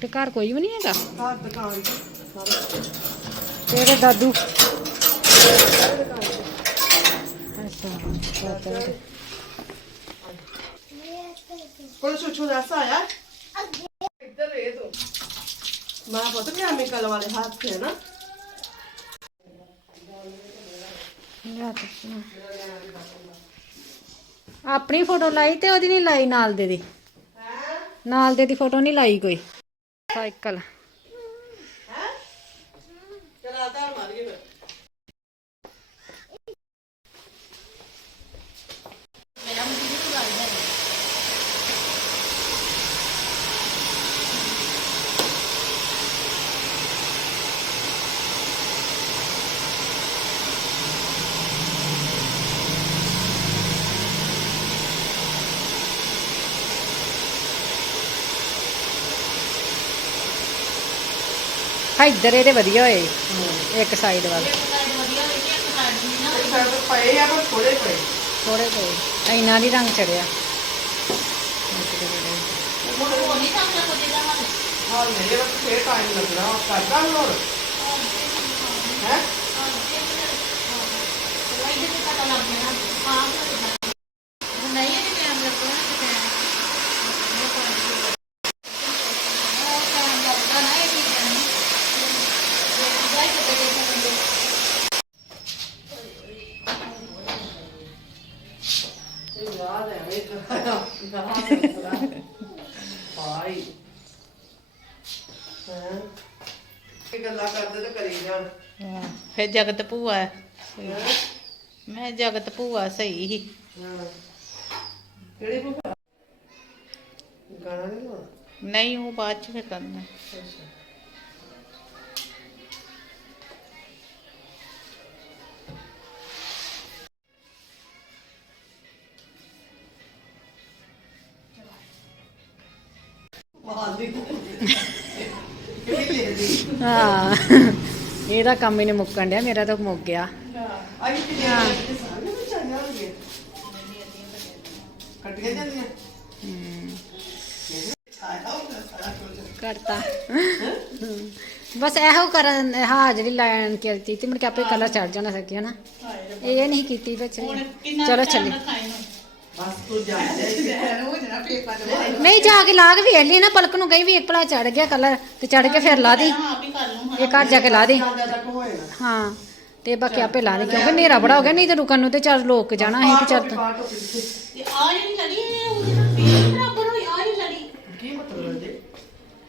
ਤੇ ਘਰ ਕੋਈ ਵੀ ਨਹੀਂ ਹੈਗਾ? ਘਰ ਦੁਕਾਨ ਤੇ। ਸਾਰੇ ਤੇਰੇ ਦਾਦੂ? ਸਾਰੇ ਦੁਕਾਨ ਤੇ ਅੱਛਾ। ਦਾਦਾ ਤੇ- ਕੋਈ ਛੋਟੂ ਰਸ ਆਇਆ? ਇੱਧਰ ਇਹ ਦੋ ਮਾਂ ਪਤਾ ਕਿ ਆਮੇ ਕਲ ਵਾਲੇ ਹੱਥ ਥੇ ਨਾ। ਲਿਆ ਤੇ ਸੁਣਾ। ਆਪਣੀ ਫੋਟੋ ਲਾਈ ਤੇ ਉਹਦੀ ਨਹੀਂ ਲਾਈ ਨਾਲ ਦੇ ਦੀ? ਨਾਲ ਦੇ ਦੀ ਫੋਟੋ ਨਹੀਂ ਲਾਈ ਕੋਈ? ਸਾਈਕਲ। ਇੱਧਰ ਇਹਦੇ ਵਧੀਆ ਹੋਏ। ਇੱਕ ਸਾਈਡ ਵੱਲ। ਪਏ ਆ ਪਰ ਥੋੜੇ ਪਏ। ਥੋੜੇ ਕੋਈ ਇੰਨਾ ਨਹੀਂ ਰੰਗ ਚੜਿਆ। ਹਾਂ ਮੇਰੇ ਵਕਤ ਫੇਰ ਟਾਈਮ ਲੱਗਣਾ ਕਰਦਾ ਹੋਰ ਹੈ ਇਹ ਯਾਦ ਹੈ ਇਹ ਕਰਾਇਆ ਹਾਂ ਕਰਦੇ ਤੇ ਕਰੀ ਜਾਣ ਫਿਰ ਜਗਤ ਭੂਆ ਮੈਂ ਜਗਤ ਭੂਆ ਸਹੀ ਸੀ। ਕਿਹੜੀ ਭੁੱਖਾ ਗਾਣਾ ਨਹੀਂ ਲਾਉਣਾ ਨਹੀਂ ਉਹ ਬਾਅਦ ਚ ਫਿਰ ਕਰਨਾ। ਕਿਹੜੀ ਹਾਂ। ਇਹਦਾ ਕੰਮ ਹੀ ਨਹੀਂ ਮੁੱਕਣ ਡਿਆ ਮੇਰਾ ਤਾਂ ਮੁੱਕ ਗਿਆ। ਕਰਤਾ। ਬਸ ਇਹੋ ਕਰਨ ਹਾਜ਼ਰੀ ਲੈਣ ਕੀਤੀ ਤੇ ਮੁੜ ਕੇ ਆਪੇ ਕਲਰ ਚੜ ਜਾਣਾ ਸਕੀ ਹਨਾ? ਇਹ ਨਹੀਂ ਕੀਤੀ ਵਿੱਚ ਚਲੋ ਚੱਲੀ ਬਸ ਤੂੰ ਜਾ ਨਹੀਂ ਜਾ ਕੇ ਲਾ ਕੇ ਵੇਖ ਲਈ ਨਾ ਪਲਕ ਨੂੰ ਕਹੀ ਵੀ ਇੱਕ ਭਲਾ ਚੜ ਗਿਆ ਕਲਰ ਤੇ ਚੜ ਕੇ ਫਿਰ ਲਾ ਦੀ। ਆਪ ਹੀ ਕਰ ਲੂੰ ਇਹ ਘਰ ਜਾ ਕੇ ਲਾ ਦੀ। ਜ਼ਿਆਦਾ ਤੱਕ ਹੋਏਗਾ। ਹਾਂ ਤੇ ਬਾਕੀ ਆਪੇ ਲਾ ਦੇ ਕਿਉਂਕਿ ਹਨੇਰਾ ਬੜਾ ਹੋ ਗਿਆ ਨਹੀਂ ਤੇ ਰੁਕਣ ਨੂੰ ਤੇ ਚੱਲ ਲੋਕ ਜਾਣਾ ਸੀ ਤੇ ਚੱਲ ਤੇ ਆ ਜਿਹੜੀ ਉਹਦੇ ਨਾਲ ਬਰਾਬਰ ਹੋਈ ਆ ਜਿਹੜੀ ਲੜੀ ਕੀ ਮਤਲਬ ਹੈ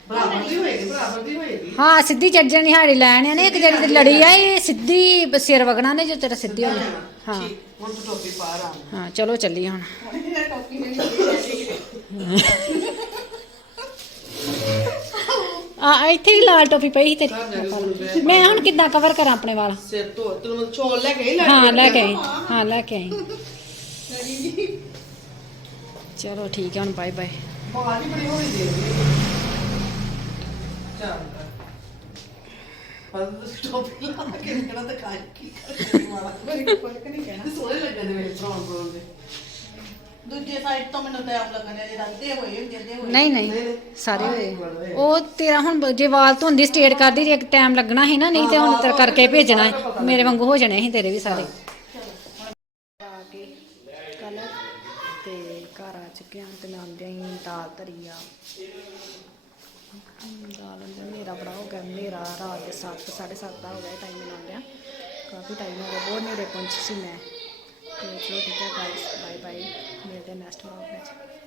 ਬਰਾਬਰ ਦੀ ਹੋਏਗੀ ਬਰਾਬਰ ਦੀ ਹੋਏਗੀ। ਹਾਂ ਸਿੱਧੀ ਚੱਜ ਜਾਣੀ ਹਾੜੀ ਲੈਣ ਆ ਨੇ ਇੱਕ ਜਿਹੜੀ ਤੇ ਲੜੀ ਆ ਇਹ ਸਿੱਧੀ ਸਿਰ ਵਗਣਾ ਨੇ ਜੋ ਤੇਰਾ ਸਿੱਧੀ ਹੋ ਹਾਂ। ਠੀਕ, ਹੁਣ ਤੂੰ ਟੋਪੀ ਪਾ ਰਾਂ। ਹਾਂ ਚਲੋ ਚੱਲੀ ਹੁਣ। ਆ ਇੱਥੇ ਹੀ ਲਾਲ ਟੋਪੀ ਪਈ ਸੀ ਤੇਰੀ। ਮੈਂ ਹੁਣ ਕਿੱਦਾਂ ਕਵਰ ਕਰਾਂ ਆਪਣੇ ਵਾਲ? ਸਿਰ ਤੋਂ ਤੈਨੂੰ ਛੋਲ ਲੈ ਕੇ ਹੀ ਲੈ ਹਾਂ ਲੈ ਕੇ ਆਈ। ਹਾਂ ਲੈ ਕੇ ਆਈ। ਚਲੋ ਠੀਕ ਹੈ ਹੁਣ ਬਾਏ ਬਾਏ ਬਾਹਰ ਹੀ ਬੜੀ ਹੋਈ ਦੀ ਚੱਲ ਪਰ ਟੋਪੀ ਲਾ ਕੇ ਨਿਕਲਣਾ ਤਾਂ ਕਾਇ ਕੀ ਕਰ ਮਾਰਾ ਕੋਈ ਫ਼ਰਕ ਨਹੀਂ ਕਹਿਣਾ ਸੋਹਣੇ ਲੱਗਦੇ ਮੇਰੇ ਬਰਾਉਨ ਬਰਾਉਨ ਦੇ ਦੂਜੇ ਸਾਈਡ ਤੋਂ ਮੈਨੂੰ ਟਾਈਮ ਲੱਗਣਾ ਜੇ ਰੱਦੇ ਹੋਏ ਹੁੰਦੇ ਅੱਧੇ ਹੋਏ ਨਹੀਂ ਨਹੀਂ ਸਾਰੇ ਹੋਏ। ਉਹ ਤੇਰਾ ਹੁਣ ਜੇ ਵਾਲ ਧੋਂਦੀ ਸਟੇਟ ਕਰਦੀ ਜੇ ਇੱਕ ਟਾਈਮ ਲੱਗਣਾ ਸੀ ਨਾ ਨਹੀਂ ਤੇ ਹੁਣ ਤੇਰਾ ਕਰਕੇ ਭੇਜਣਾ ਸੀ। ਮੇਰੇ ਵਾਂਗੂ ਹੋ ਜਾਣੇ ਸੀ ਤੇਰੇ ਵੀ ਸਾਰੇ। ਆ ਕੇ ਕੱਲ ਤੇ ਘਰ ਆ ਚੁੱਕੇ ਹਾਂ ਤੇ ਮੈਂ ਆਉਂਦਿਆਂ ਹੀ ਦਾਲ ਧਰੀ ਆ। ਦਾਲ ਅੰਦਰ ਹਨੇਰਾ ਬੜਾ ਹੋ ਗਿਆ, ਹਨੇਰਾ ਰਾਤ ਦੇ 7 7:30 ਦਾ ਹੋ ਗਿਆ ਟਾਈਮ ਮੈਨੂੰ ਆਉਂਦਿਆਂ ਕਾਫੀ ਟਾਈਮ ਹੋ ਗਿਆ, ਬਹੁਤ ਨੇੜੇ ਪਹੁੰਚੀ ਸੀ ਮੈਂ। ਤੇ ਚਲੋ ਠੀਕ ਹੈ ਗਾਇਸ ਬਾਏ ਬਾਏ ਮਿਲਦੇ ਨੈਕਸਟ ਵਲੌਗ ਵਿੱਚ।